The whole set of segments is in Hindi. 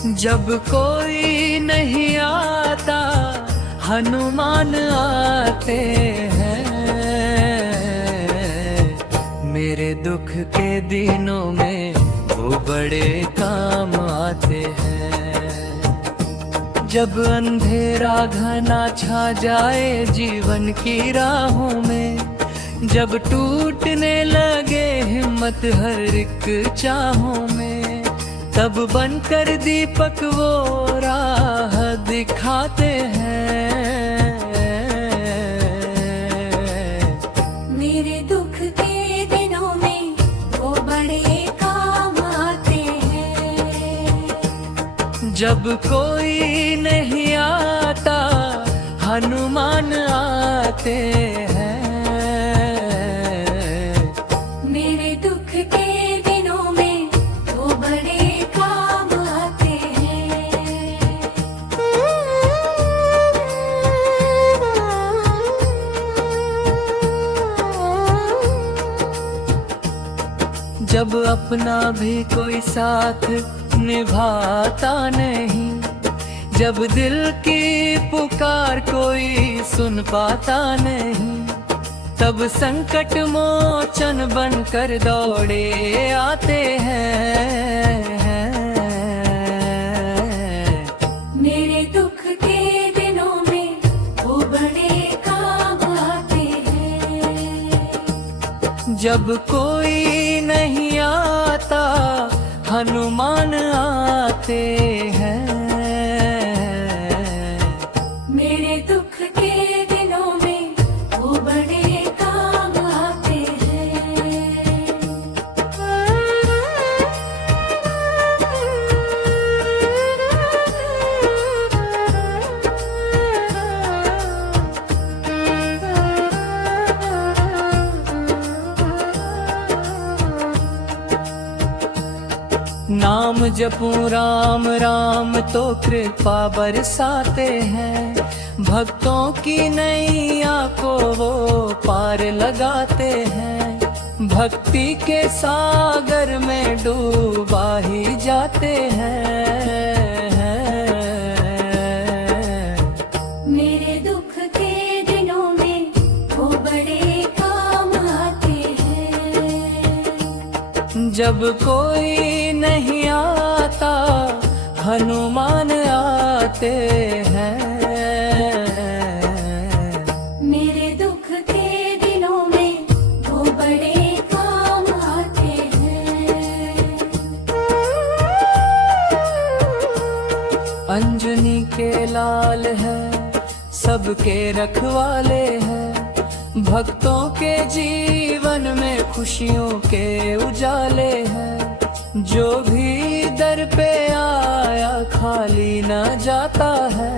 जब कोई नहीं आता हनुमान आते हैं। मेरे दुख के दिनों में वो बड़े काम आते हैं। जब अंधेरा घना छा जाए जीवन की राहों में, जब टूटने लगे हिम्मत हर एक चाहों में, तब बनकर दीपक वो राह दिखाते हैं। मेरे दुख के दिनों में वो बड़े काम आते हैं। जब कोई नहीं आता हनुमान आते हैं। मेरे दुख के दिनों में वो बड़े काम आते हैं। जब अपना भी कोई साथ निभाता नहीं, जब दिल की पुकार कोई सुन पाता नहीं, तब संकट मोचन बनकर दौड़े आते हैं। मेरे दुख के दिनों में वो बड़े काम आते हैं। जब कोई नहीं आता हनुमान आते हैं। मेरे दुख के दिनों में वो बड़े काम आते हैं। नाम जपूं राम राम तो कृपा बरसाते हैं। भक्तों की नैया को वो पार लगाते हैं। भक्ति के सागर में डूबा ही जाते हैं। मेरे दुख के दिनों में वो बड़े काम आते हैं। जब कोई नहीं आता हनुमान आते हैं। मेरे दुख के दिनों में वो बड़े काम आते हैं। अंजनी के लाल है सबके रखवाले हैं। भक्तों के जीवन में खुशियों के उजाले हैं। जो भी दर पे आया खाली न जाता है।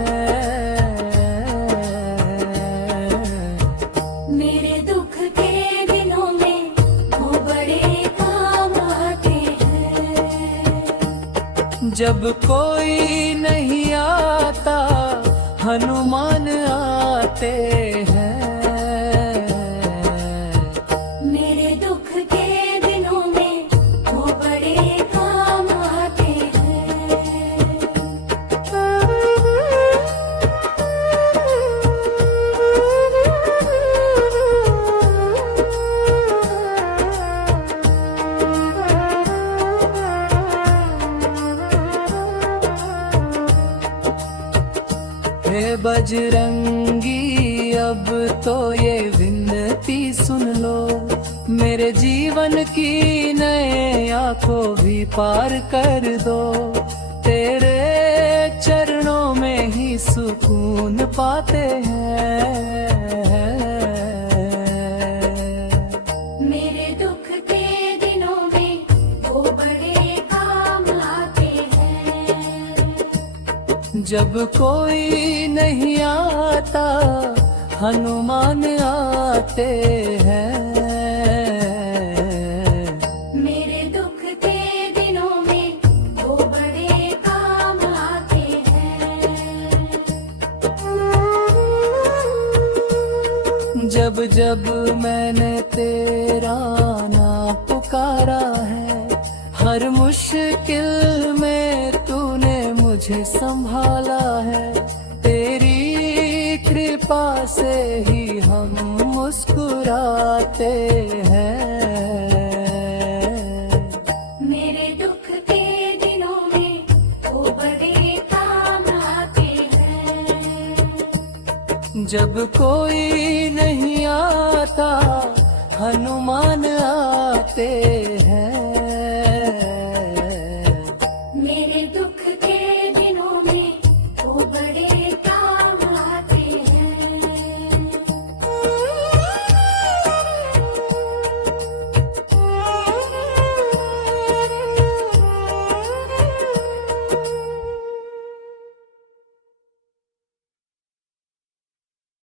मेरे दुख के दिनों में वो बड़े काम आते हैं। जब कोई नहीं आता हनुमान आते हैं। मेरे दुख के दिनों में वो बड़े काम आते हैं। हे बजरंगी अब तो ये विनती सुन लो। मेरे जीवन की नैया को भी पार कर दो। तेरे चरणों में ही सुकून पाते हैं। मेरे दुख के दिनों में वो बड़े काम आते हैं। जब कोई नहीं आता हनुमान आते हैं। मेरे दुख के दिनों में वो बड़े काम आते हैं। जब जब मैंने तेरा नाम पुकारा है, हर मुश्किल में तूने भाला है, तेरी कृपा से ही हम मुस्कुराते हैं। मेरे दुख के दिनों में वो बड़े काम आते हैं। जब कोई नहीं आता हनुमान आते हैं।